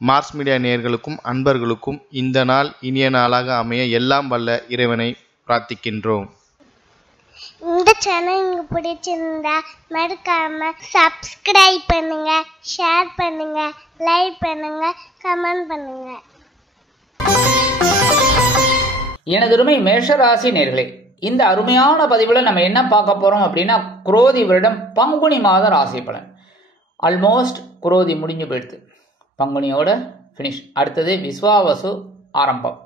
Mars media நேயர்களுக்கும் அன்பர்களுக்கும் இந்த நாள் இனிய நாளாக அமைய எல்லாம் வல்ல இறைவனை பிரார்த்திக்கின்றோம். இந்த சேனல் உங்களுக்கு பிடிச்சிருந்தா மறக்காம சப்ஸ்கிரைப் பண்ணுங்க, ஷேர் பண்ணுங்க, லைக் பண்ணுங்க, கமெண்ட் பண்ணுங்க. எனதுருமை மேஷராசி நேயர்களே, இந்த அருமையான பதிவுல நம்ம என்ன பார்க்க போறோம் அப்படின்னா, குரோதி வருடம் பங்குனி மாத ராசி பலன். ஆல்மோஸ்ட் குரோதி முடிஞ்சு போயிடுது, பங்குனியோட ஃபினிஷ். அடுத்தது விஸ்வாவசு ஆரம்பம்.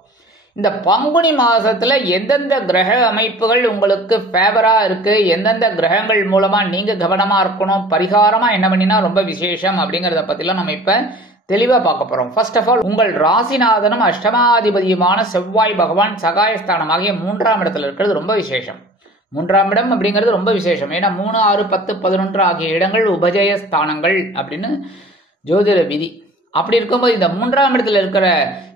இந்த பங்குனி மாசத்துல எந்தெந்த கிரக அமைப்புகள் உங்களுக்கு ஃபேவரா இருக்கு, எந்தெந்த கிரகங்கள் மூலமா நீங்க கவனமா இருக்கணும், பரிகாரமா என்ன பண்ணினா ரொம்ப விசேஷம் அப்படிங்கறத பத்திலாம் நம்ம இப்ப தெளிவா பார்க்க போறோம். ஃபர்ஸ்ட் ஆஃப் ஆல், உங்கள் ராசிநாதனும் அஷ்டமாதிபதியுமான செவ்வாய் பகவான் சகாயஸ்தானமாகிய 3ஆம் இடத்துல இருக்கிறது ரொம்ப விசேஷம். 3ஆம் இடம் அப்படிங்கிறது ரொம்ப விசேஷம். ஏன்னா 3, 6, 10, 11 ஆகிய இடங்கள் உபஜய ஸ்தானங்கள் அப்படின்னு ஜோதிட விதி. அப்படி இருக்கும்போது இந்த 3ஆம் இடத்துல இருக்கிற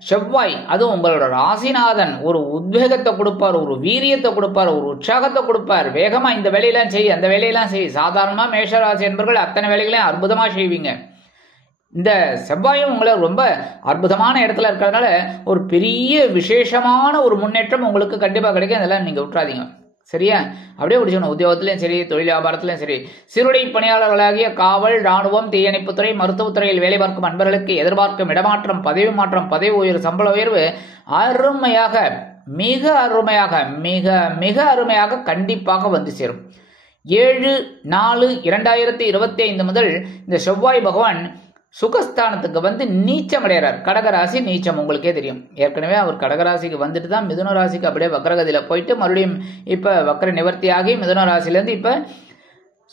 செவ்வாய், அதுவும் உங்களோட ராசிநாதன், ஒரு உத்வேகத்தை கொடுப்பார், ஒரு வீரியத்தை கொடுப்பார், ஒரு உற்சாகத்தை கொடுப்பார். வேகமா இந்த வேலையெல்லாம் செய், அந்த வேலையெல்லாம் செய். சாதாரணமா மேஷராசி என்பவர்கள் அத்தனை வேலைகளையும் அற்புதமா செய்வீங்க. இந்த செவ்வாயும் உங்களை ரொம்ப அற்புதமான இடத்துல இருக்கிறதுனால ஒரு பெரிய விசேஷமான ஒரு முன்னேற்றம் உங்களுக்கு கண்டிப்பா கிடைக்கும். அதெல்லாம் நீங்க விட்டுறாதீங்க, சரியா? அப்படியே பிடிச்சணும். உத்தியோகத்திலையும் சரி, தொழில் வியாபாரத்திலையும் சரி, சிறுடை பணியாளர்களாகிய காவல், ராணுவம், தீயணைப்புத்துறை, மருத்துவத்துறையில் வேலை பார்க்கும் அன்பர்களுக்கு எதிர்பார்க்கும் இடமாற்றம், பதவி மாற்றம், பதவி உயர்வு, சம்பள உயர்வு அருமையாக, மிக அருமையாக, மிக மிக அருமையாக கண்டிப்பாக வந்து சேரும். 7/4/2025 முதல் இந்த செவ்வாய் பகவான் சுகஸ்தானத்துக்கு வந்து நீச்சம் அடைகிறார். கடகராசி நீச்சம் உங்களுக்கே தெரியும். ஏற்கனவே அவர் கடகராசிக்கு வந்துட்டு தான் மிதுன ராசிக்கு அப்படியே வக்ரகதியில போயிட்டு மறுபடியும் இப்ப வக்ர நிவர்த்தியாகி மிதுன ராசிலேருந்து இப்ப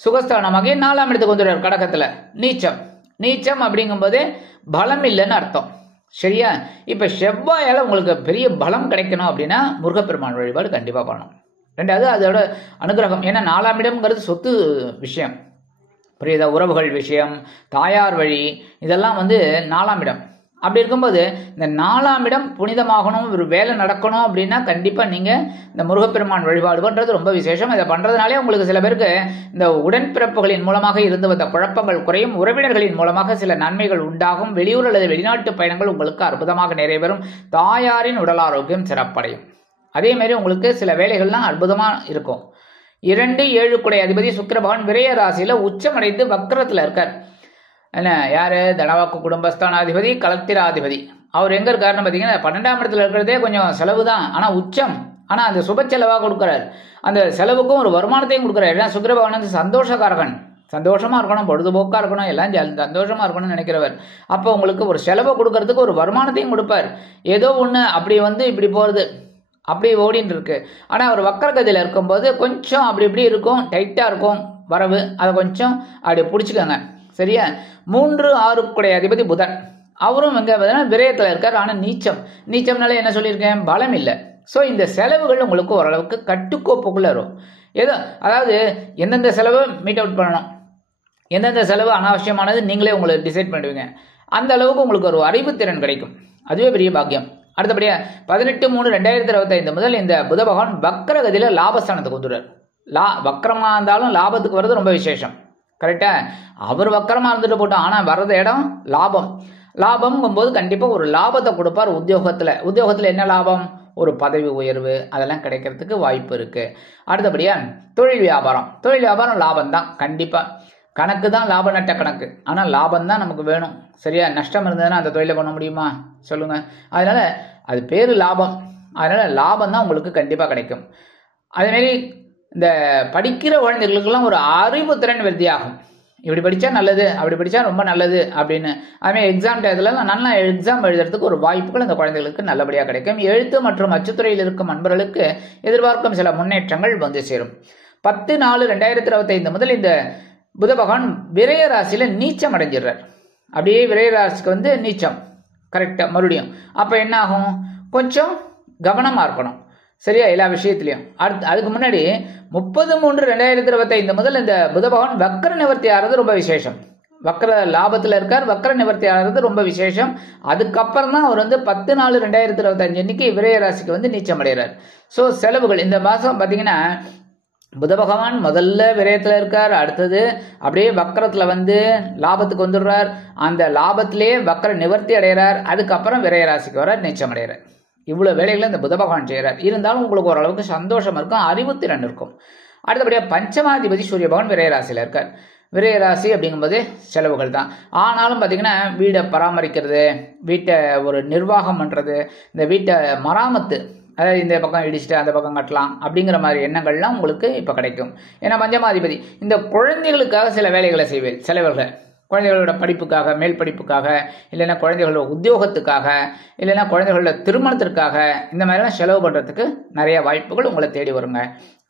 சுகஸ்தானமாகி 4ஆம் இடத்துக்கு வந்துடுறார் கடகத்துல. நீச்சம் நீச்சம் அப்படிங்கும்போது பலம் இல்லைன்னு அர்த்தம், சரியா? இப்ப செவ்வாயால உங்களுக்கு பெரிய பலம் கிடைக்கணும் அப்படின்னா முருகப்பெருமான் வழிபாடு கண்டிப்பா பண்ணணும். ரெண்டாவது அதோட அனுகிரகம். ஏன்னா 4ஆம் இடம்ங்கிறது சொத்து விஷயம், புரியுதா? உறவுகள் விஷயம், தாயார் வழி, இதெல்லாம் வந்து 4ஆம் இடம். அப்படி இருக்கும்போது இந்த 4ஆம் இடம் புனிதமாகணும், ஒரு வேலை நடக்கணும் அப்படின்னா கண்டிப்பா நீங்க இந்த முருகப்பெருமான் வழிபாடு பண்றது ரொம்ப விசேஷம். இதை பண்றதுனாலே உங்களுக்கு சில பேருக்கு இந்த உடன்பிறப்புகளின் மூலமாக இருந்து வந்த குழப்பங்கள் குறையும், உறவினர்களின் மூலமாக சில நன்மைகள் உண்டாகும், வெளியூர் அல்லது வெளிநாட்டு பயணங்கள் உங்களுக்கு அற்புதமாக நிறைவேறும், தாயாரின் உடல் ஆரோக்கியம் சிறப்படையும். அதே மாதிரி உங்களுக்கு சில வேலைகள்லாம் அற்புதமா இருக்கும். 2/7 குடை அதிபதி சுக்கிர பகவான் விரய ராசியில உச்சமடைந்து வக்ரத்துல இருக்கார். என்ன, யாரு? தனவாக்கு குடும்பஸ்தானாதிபதி, கலத்திராதிபதி. அவர் எங்க இருக்காருன்னு பாத்தீங்கன்னா 12ஆம் இடத்துல இருக்கிறதே கொஞ்சம் செலவு தான், ஆனா உச்சம். ஆனா அந்த சுப செலவா கொடுக்கிறார், அந்த செலவுக்கும் ஒரு வருமானத்தையும் கொடுக்கிறார். ஏன்னா சுக்கிர பகவான் வந்து சந்தோஷக்காரகன், சந்தோஷமா இருக்கணும், பொழுதுபோக்கா இருக்கணும், எல்லாம் சந்தோஷமா இருக்கணும்னு நினைக்கிறவர். அப்போ உங்களுக்கு ஒரு செலவை கொடுக்கறதுக்கு ஒரு வருமானத்தையும் கொடுப்பார். ஏதோ ஒண்ணு அப்படி வந்து இப்படி போறது அப்படி ஓடின்னு இருக்கு. ஆனா அவர் வக்கரகதியில இருக்கும்போது கொஞ்சம் அப்படி இப்படி இருக்கும், டைட்டா இருக்கும் வரவு. அதை கொஞ்சம் அப்படி பிடிச்சிக்கோங்க, சரியா? 3/6 குடை அதிபதி புதன், அவரும் எங்க விரயத்துல இருக்கார். ஆனா நீச்சம். நீச்சம்னால என்ன சொல்லியிருக்கேன்? பலம் இல்லை. ஸோ இந்த செலவுகள் உங்களுக்கு ஓரளவுக்கு கட்டுக்கோப்புக்குள்ள வரும். ஏதோ அதாவது எந்தெந்த செலவு மீட் அவுட் பண்ணணும், எந்தெந்த செலவு அனாவசியமானது நீங்களே உங்களுக்கு டிசைட் பண்ணுவீங்க. அந்த அளவுக்கு உங்களுக்கு ஒரு அறிவுத்திறன் கிடைக்கும், அதுவே பெரிய பாக்கியம். அடுத்தபடியா 18/3/2025 முதல் இந்த புத பகவான் வக்ரகதியில லாபஸ்தானத்துக்கு வந்துடுறார். வக்கரமா இருந்தாலும் லாபத்துக்கு வர்றது ரொம்ப விசேஷம், கரெக்டா? அவர் வக்கரமா இருந்துட்டு போட்டோம், ஆனா வர்றது இடம் லாபம். லாபம் போது கண்டிப்பா ஒரு லாபத்தை கொடுப்பார். உத்தியோகத்துல என்ன லாபம்? ஒரு பதவி உயர்வு, அதெல்லாம் கிடைக்கிறதுக்கு வாய்ப்பு இருக்கு. அடுத்தபடியா தொழில் வியாபாரம் லாபம் தான் கண்டிப்பா. கணக்கு தான் லாப நட்ட கணக்கு, ஆனா லாபம் தான் நமக்கு வேணும், சரியா? நஷ்டம் இருந்ததுன்னா அந்த தொழிலை பண்ண முடியுமா சொல்லுங்க? அதனால அது பேரு லாபம். அதனால லாபம் தான் உங்களுக்கு கண்டிப்பா கிடைக்கும். அதே மாதிரி இந்த படிக்கிற குழந்தைகளுக்கெல்லாம் ஒரு அறிவு திறன் விருத்தியாகும். இப்படி படிச்சா நல்லது, அப்படி படிச்சா ரொம்ப நல்லது அப்படின்னு. அதுமாதிரி எக்ஸாம் டயத்துல நல்லா எக்ஸாம் எழுதுறதுக்கு ஒரு வாய்ப்புகள் இந்த குழந்தைகளுக்கு நல்லபடியாக கிடைக்கும். எழுத்து மற்றும் அச்சுத்துறையில் இருக்கும் அன்பர்களுக்கு எதிர்பார்க்கும் சில முன்னேற்றங்கள் வந்து சேரும். 10/4/2025 முதல் இந்த புத பகவான் விரய ராசியில நீச்சம் அடைஞ்சிடுறார். அப்படியே விரய ராசிக்கு வந்து நீச்சம், கரெக்டா? மறுபடியும் அப்ப என்ன ஆகும்? கொஞ்சம் கவனமா இருக்கணும், சரியா? எல்லா விஷயத்திலையும். அதுக்கு முன்னாடி 30/3/2025 முதல் இந்த புத பகவான் வக்ர நிவர்த்தி ஆகிறது ரொம்ப விசேஷம். வக்ர லாபத்துல இருக்கார், வக்ர நிவர்த்தி ஆகிறது ரொம்ப விசேஷம். அதுக்கப்புறம் தான் அவர் வந்து 10/4/2025 அன்னைக்கு விரய ராசிக்கு வந்து நீச்சம் அடைகிறார். ஸோ செலவுகள் இந்த மாசம் பாத்தீங்கன்னா புத பகவான் முதல்ல விரயத்தில் இருக்கார், அடுத்தது அப்படியே வக்கரத்தில் வந்து லாபத்துக்கு வந்துடுறார், அந்த லாபத்திலேயே வக்கர நிவர்த்தி அடைகிறார், அதுக்கப்புறம் விரய ராசிக்கு வர நீச்சம் அடைகிறார். இவ்வளோ வேலைகளை இந்த புத பகவான் செய்கிறார். இருந்தாலும் உங்களுக்கு ஓரளவுக்கு சந்தோஷம் இருக்கும், அறிவுத்திறன் இருக்கும். அடுத்தபடியாக பஞ்சமாதிபதி சூரிய பகவான் விரய ராசியில் இருக்கார். விரய ராசி அப்படிங்கும்போது செலவுகள் தான். ஆனாலும் பார்த்தீங்கன்னா வீடை பராமரிக்கிறது, வீட்டை ஒரு நிர்வாகம் பண்ணுறது, இந்த வீட்டை மராமத்து, அதாவது இந்த பக்கம் இடிச்சுட்டு அந்த பக்கம் கட்டலாம் அப்படிங்கிற மாதிரி எண்ணங்கள்லாம் உங்களுக்கு இப்போ கிடைக்கும். ஏன்னா பஞ்சமாதிபதி இந்த குழந்தைகளுக்காக சில வேலைகளை செய்வேன், செலவுகள் குழந்தைகளோட படிப்புக்காக, மேல் படிப்புக்காக, இல்லைன்னா குழந்தைகளோட உத்தியோகத்துக்காக, இல்லைன்னா குழந்தைகளோட திருமணத்திற்காக, இந்த மாதிரிலாம் செலவு பண்ணுறதுக்கு நிறைய வாய்ப்புகள் உங்களை தேடி வருங்க.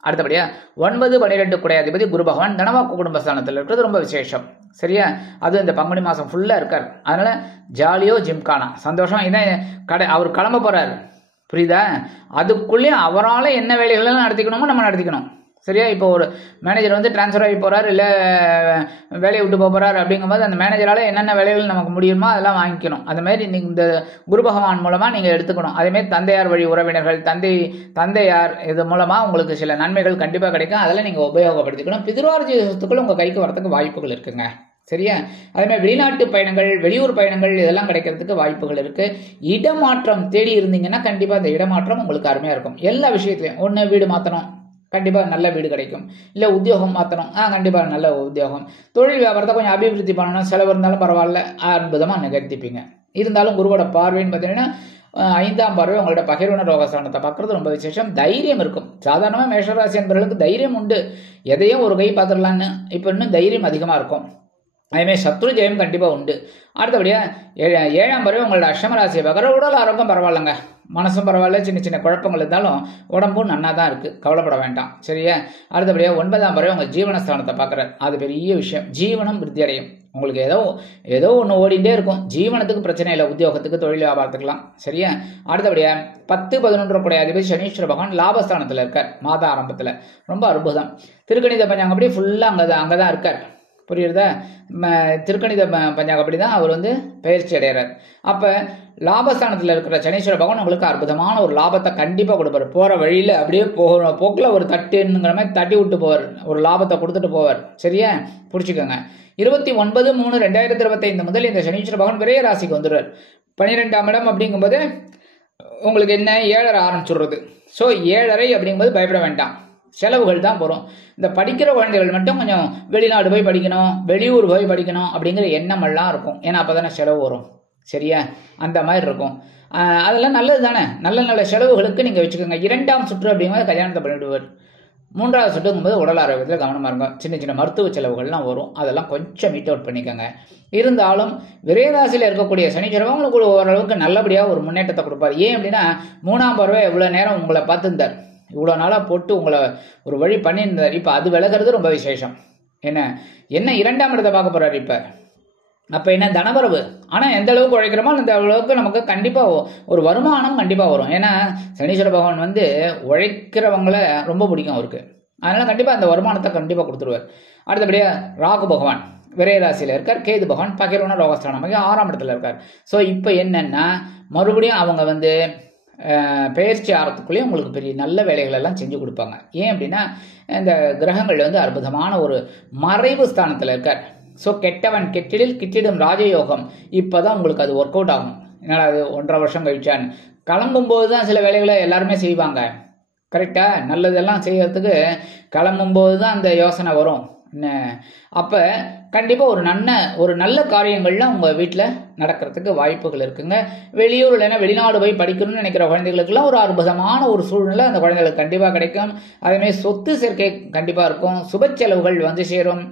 அடுத்தபடியாக 9, 12 குடையாதிபதி குரு பகவான் தனவாக்கு குடும்பஸ்தானத்தில் இருக்கிறது ரொம்ப விசேஷம். சரியா? அது இந்த பங்குனி மாதம் ஃபுல்லாக இருக்கார். அதனால ஜாலியோ ஜிம்கானா சந்தோஷம். இதான் அவர் கிளம்ப போறாரு, புரியுதா? அதுக்குள்ளேயும் அவரால் என்ன வேலைகளெல்லாம் நடத்திக்கணுமோ நம்ம நடத்திக்கணும். சரியா? இப்போ ஒரு மேனேஜர் வந்து டிரான்ஸ்ஃபர் ஆகி போறாரு, இல்லை வேலையை விட்டு போறாரு அப்படிங்கும்போது அந்த மேனேஜரால் என்னென்ன வேலைகள் நமக்கு முடியுமோ அதெல்லாம் வாங்கிக்கணும். அந்த மாதிரி இந்த குரு பகவான் மூலமா நீங்க எடுத்துக்கணும். அதேமாதிரி தந்தையார் வழி உறவினர்கள், தந்தையார் இது மூலமா உங்களுக்கு சில நன்மைகள் கண்டிப்பா கிடைக்கும். அதெல்லாம் நீங்க உபயோகப்படுத்திக்கணும். பிதிர்வார்ஜித சொத்துக்கள் உங்க கைக்கு வரதுக்கு வாய்ப்புகள் இருக்குங்க. சரியா? அதே மாதிரி வெளிநாட்டு பயணங்கள், வெளியூர் பயணங்கள் இதெல்லாம் கிடைக்கிறதுக்கு வாய்ப்புகள் இருக்கு. இடமாற்றம் தேடி இருந்தீங்கன்னா கண்டிப்பா அந்த இடமாற்றம் உங்களுக்கு அருமையா இருக்கும். எல்லா விஷயத்திலையும் ஒன்று வீடு மாற்றணும், கண்டிப்பாக நல்ல வீடு கிடைக்கும். இல்லை உத்தியோகம் மாற்றணும், கண்டிப்பாக நல்ல உத்தியோகம். தொழில் வியாபாரத்தை கொஞ்சம் அபிவிருத்தி பண்ணணும், செலவு இருந்தாலும் பரவாயில்ல, அற்புதமாக நிகழ்த்திப்பீங்க. இருந்தாலும் குருவோட பார்வைன்னு பார்த்தீங்கன்னா 5ஆம் பார்வை உங்களோட பகிர்வன ரோகஸ்தானத்தை பார்க்கறது ரொம்ப விசேஷம். தைரியம் இருக்கும். சாதாரணமாக மேஷராசி என்பவர்களுக்கு தைரியம் உண்டு, எதையும் ஒரு கை பார்த்துடலான்னு. இப்போ இன்னும் தைரியம் அதிகமாக இருக்கும். அதேமாதிரி சத்ரு ஜெயம் கண்டிப்பாக உண்டு. அடுத்தபடியாக 7ஆம் பார்வை உங்களோட அஷ்டமராசியை பார்க்குற உடல் ஆரோக்கியம் பரவாயில்லைங்க, மனசும் பரவாயில்ல, சின்ன சின்ன குழப்பங்கள் இருந்தாலும் உடம்பும் நன்னா தான் இருக்குது, கவலைப்பட வேண்டாம். சரியா? அடுத்தபடியாக 9ஆம் பார்வை உங்கள் ஜீவனஸ்தானத்தை பார்க்குறாரு. அது பெரிய விஷயம். ஜீவனம் விருத்தி அடையும். உங்களுக்கு ஏதோ ஒன்று ஓடிண்டே இருக்கும். ஜீவனத்துக்கு பிரச்சனை இல்லை, உத்தியோகத்துக்கு, தொழில் வியாபாரத்துக்கலாம். சரியா? அடுத்தபடியாக 10, 11 குடையாதிபதி சனீஸ்வர பகவான் லாபஸ்தானத்தில் இருக்கார். மாத ஆரம்பத்தில் ரொம்ப அற்புதம். திருக்கணித பஞ்சாங்கப்படி ஃபுல்லாக அங்கே தான் இருக்கார். புரியுறதா? திருக்கணித பஞ்சாங்கப்படி தான் அவர் வந்து பயிற்சி அடைகிறார். அப்போ லாபஸ்தானத்தில் இருக்கிற சனீஸ்வர பகவான் உங்களுக்கு அற்புதமான ஒரு லாபத்தை கண்டிப்பாக கொடுப்பார். போகிற வழியில் அப்படியே போக்கில் ஒரு தட்டுங்கிற மாதிரி தட்டி விட்டு போவார், ஒரு லாபத்தை கொடுத்துட்டு போவார். சரியா? பிடிச்சிக்கோங்க. 29/3/2025 முதல் இந்த சனீஸ்வர பகவான் விரய ராசிக்கு வந்துடுறார். 12ஆம் இடம் அப்படிங்கும்போது உங்களுக்கு என்ன 7.5 ஆரம்பிச்சுடுறது. ஸோ 7.5 அப்படிங்கும்போது பயப்பட வேண்டாம், செலவுகள் தான் போகிறோம். இந்த படிக்கிற குழந்தைகள் மட்டும் கொஞ்சம் வெளிநாடு போய் படிக்கணும், வெளியூர் போய் படிக்கணும் அப்படிங்கிற எண்ணமெல்லாம் இருக்கும். ஏன்னா அப்போ தானே செலவு வரும். சரியா? அந்த மாதிரி இருக்கும். அதெல்லாம் நல்லது தானே. நல்ல செலவுகளுக்கு நீங்கள் வச்சுக்கோங்க. 2ஆம் சுற்று அப்படிங்கும்போது கல்யாணத்தை பண்ணிவிடுவார். 3வது சுற்றுங்கும்போது உடல் ஆரோக்கியத்தில் கவனமாக இருங்க. சின்ன சின்ன மருத்துவ செலவுகள்லாம் வரும், அதெல்லாம் கொஞ்சம் மீட் அவுட் பண்ணிக்கோங்க. இருந்தாலும் விரயராசியில் இருக்கக்கூடிய சனீஸ்வரன் உங்களுக்கு ஓரளவுக்கு நல்லபடியாக ஒரு முன்னேற்றத்தை கொடுப்பார். ஏன் அப்படின்னா 3ஆம் பார்வை எவ்வளோ நேரம் உங்களை பார்த்துருந்தார், இவ்வளோ நாளாக போட்டு உங்களை ஒரு வழி பண்ணியிருந்தார். இப்போ அது விலகிறது ரொம்ப விசேஷம். என்ன 2ஆம் இடத்தை பார்க்க போகிறார் இப்போ. அப்போ என்ன தனவரவு, ஆனால் எந்த அளவுக்கு உழைக்கிறோமோ அந்த அளவுக்கு நமக்கு கண்டிப்பாக ஒரு வருமானம் கண்டிப்பாக வரும். ஏன்னா சனீஸ்வர பகவான் வந்து உழைக்கிறவங்கள ரொம்ப பிடிக்கும் அவருக்கு. அதனால் கண்டிப்பாக அந்த வருமானத்தை கண்டிப்பாக கொடுத்துருவார். அடுத்தபடியாக ராகு பகவான் விரய ராசியில் இருக்கார். கேது பகவான் பகிர்வன ரோகஸ்தானம் 6ஆம் இடத்துல இருக்கார். ஸோ இப்போ என்னென்னா மறுபடியும் அவங்க வந்து பயிற்சி ஆகிறதுக்குள்ளேயே உங்களுக்கு பெரிய நல்ல வேலைகள் எல்லாம் செஞ்சு கொடுப்பாங்க. ஏன் அப்படின்னா இந்த கிரகங்கள் வந்து அற்புதமான ஒரு மறைவு ஸ்தானத்தில் இருக்கார். ஸோ கெட்டவன் கெட்டிடில் கிட்டிடும் ராஜயோகம் இப்போ தான் உங்களுக்கு அது ஒர்க் அவுட் ஆகும். என்னால் அது 1.5 வருஷம் கழிச்சான்னு கிளம்பும்போது தான் சில வேலைகளை எல்லாருமே செய்வாங்க. கரெக்டாக? நல்லதெல்லாம் செய்யறதுக்கு கிளம்பும்போது தான் அந்த யோசனை வரும். அப்போ கண்டிப்பாக ஒரு நல்ல காரியங்கள்லாம் உங்கள் வீட்டில் நடக்கிறதுக்கு வாய்ப்புகள் இருக்குங்க. வெளியூர் இல்லைன்னா வெளிநாடு போய் படிக்கணும்னு நினைக்கிற குழந்தைகளுக்குலாம் ஒரு அற்புதமான ஒரு சூழ்நிலை அந்த குழந்தைகளுக்கு கண்டிப்பாக கிடைக்கும். அதேமாதிரி சொத்து சேர்க்கை கண்டிப்பாக இருக்கும். சுப செலவுகள் வந்து சேரும்.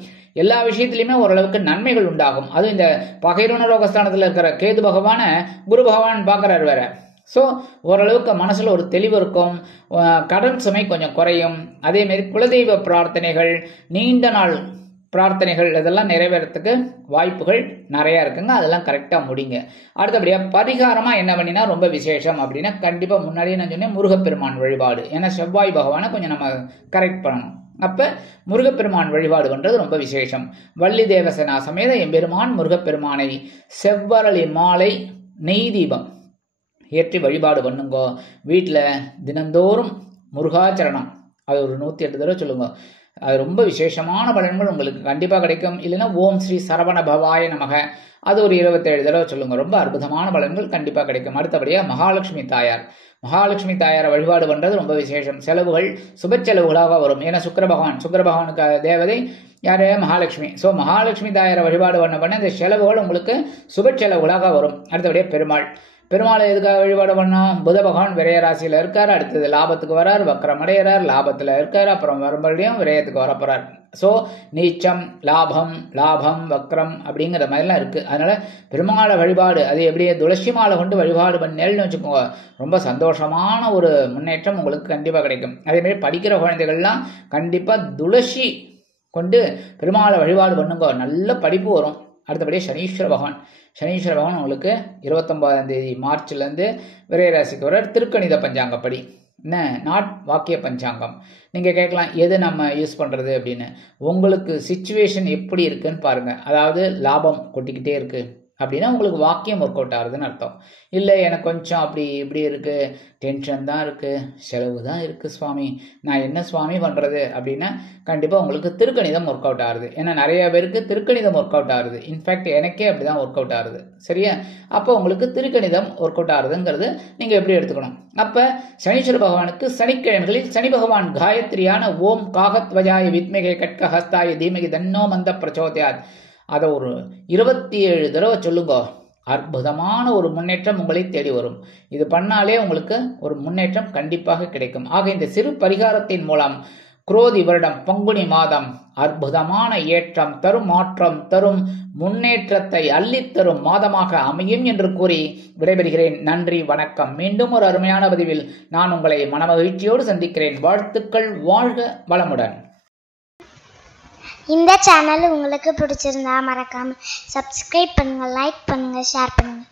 எல்லா விஷயத்துலையுமே ஓரளவுக்கு நன்மைகள் உண்டாகும். அதுவும் இந்த பகைருண ரோகஸ்தானத்தில் இருக்கிற கேது பகவான குரு பகவான் பார்க்குறாரு வேற. ஸோ ஓரளவுக்கு மனசில் ஒரு தெளிவு இருக்கும். கடன் சுமை கொஞ்சம் குறையும். அதேமாரி குலதெய்வ பிரார்த்தனைகள், நீண்ட நாள் பிரார்த்தனைகள் இதெல்லாம் நிறைவேறத்துக்கு வாய்ப்புகள் நிறையா இருக்குங்க. அதெல்லாம் கரெக்டாக முடிங்க. அடுத்தபடியாக பரிகாரமாக என்ன பண்ணினா ரொம்ப விசேஷம் அப்படின்னா கண்டிப்பாக முன்னாடியே நான் சொன்னேன் முருகப்பெருமான் வழிபாடு. ஏன்னா செவ்வாய் பகவானை கொஞ்சம் நம்ம கரெக்ட் பண்ணணும். அப்போ முருகப்பெருமான் வழிபாடு பண்ணுறது ரொம்ப விசேஷம். வள்ளி தேவசேனா சமேத எம்பெருமான் முருகப்பெருமானை செவ்வரளி மாலை நெய் தீபம் ஏற்றி வழிபாடு பண்ணுங்கோ. வீட்டில் தினந்தோறும் முருகாச்சரணம் அது ஒரு 108 தடவை சொல்லுங்க. அது ரொம்ப விசேஷமான பலன்கள் உங்களுக்கு கண்டிப்பாக கிடைக்கும். இல்லைன்னா ஓம் ஸ்ரீ சரவண பவாய நமக, அது ஒரு 27 தடவை சொல்லுங்க. ரொம்ப அற்புதமான பலன்கள் கண்டிப்பாக கிடைக்கும். அடுத்தபடியாக மகாலட்சுமி தாயார். மகாலட்சுமி தாயாரை வழிபாடு பண்ணுறது ரொம்ப விசேஷம். செலவுகள் சுப செலவுகளாக வரும். ஏன்னா சுக்கிர பகவானுக்கு தேவதை யாரு? மகாலட்சுமி. ஸோ மகாலட்சுமி தாயாரை வழிபாடு பண்ண இந்த செலவுகள் உங்களுக்கு சுப செலவுகளாக வரும். அடுத்தபடியாக பெருமாளை எதுக்காக வழிபாடு பண்ணோம்? புத பகவான் விரய ராசியில் இருக்கார். அடுத்தது லாபத்துக்கு வரார், வக்கரம் அடைகிறார், லாபத்தில் இருக்கார், அப்புறம் மறுபடியும் விரயத்துக்கு வரப்போறார். ஸோ நீச்சம், லாபம், வக்கரம் அப்படிங்கிற மாதிரிலாம் இருக்குது. அதனால பெருமாளை வழிபாடு அது எப்படியே துளசி மாலை கொண்டு வழிபாடு பண்ணேன்னு வச்சுக்கோங்க, ரொம்ப சந்தோஷமான ஒரு முன்னேற்றம் உங்களுக்கு கண்டிப்பாக கிடைக்கும். அதேமாதிரி படிக்கிற குழந்தைகள்லாம் கண்டிப்பாக துளசி கொண்டு பெருமாளை வழிபாடு பண்ணுங்க, நல்ல படிப்பு வரும். அடுத்தபடியே சனீஸ்வர பகவான் உங்களுக்கு 29ஆம் தேதி மார்ச்லேருந்து விரயராசிக்கு வர திருக்கணித பஞ்சாங்கப்படி என்ன நாட் வாக்கிய பஞ்சாங்கம். நீங்கள் கேட்கலாம் எது நம்ம யூஸ் பண்ணுறது அப்படின்னு. உங்களுக்கு சிச்சுவேஷன் எப்படி இருக்குன்னு பாருங்கள். அதாவது லாபம் கொட்டிக்கிட்டே இருக்குது அப்படின்னா உங்களுக்கு வாக்கியம் ஒர்க் அவுட் ஆகுதுன்னு அர்த்தம். இல்லை எனக்கு கொஞ்சம் அப்படி இப்படி இருக்குது, டென்ஷன் தான் இருக்குது, செலவு தான் இருக்குது சுவாமி, நான் என்ன சுவாமி பண்ணுறது அப்படின்னா கண்டிப்பாக உங்களுக்கு திருக்கணிதம் ஒர்க் அவுட் ஆகுது. ஏன்னா நிறைய பேருக்கு திருக்கணிதம் ஒர்க் அவுட் ஆகுது. இன்ஃபேக்ட் எனக்கே அப்படி தான் ஒர்க் அவுட் ஆகுது. சரியா? அப்போ உங்களுக்கு திருக்கணிதம் ஒர்க் அவுட் ஆகுதுங்கிறது நீங்கள் எப்படி எடுத்துக்கணும். அப்போ சனீஸ்வர பகவானுக்கு சனிக்கிழமைகளில் சனி பகவான் காயத்ரியான ஓம் காகத்வஜாய வித்மகே கட்கஹஸ்தாய தீமகி தன்னோ மந்த பிரச்சோதயாத் அதை ஒரு 27 தடவை சொல்லுங்க. அற்புதமான ஒரு முன்னேற்றம் உங்களை தேடி வரும். இது பண்ணாலே உங்களுக்கு ஒரு முன்னேற்றம் கண்டிப்பாக கிடைக்கும். ஆக இந்த சிறு பரிகாரத்தின் மூலம் குரோதி வருடம் பங்குனி மாதம் அற்புதமான ஏற்றம் தரும், மாற்றம் தரும், முன்னேற்றத்தை அள்ளித்தரும் மாதமாக அமையும் என்று கூறி விடைபெறுகிறேன். நன்றி, வணக்கம். மீண்டும் ஒரு அருமையான பதிவில் நான் உங்களை மனமகிழ்ச்சியோடு சந்திக்கிறேன். வாழ்த்துக்கள். வாழ்க வளமுடன். இந்த சேனல் உங்களுக்கு பிடிச்சிருந்தா மறக்காம சப்ஸ்கிரைப் பண்ணுங்க, லைக் பண்ணுங்க, ஷேர் பண்ணுங்க.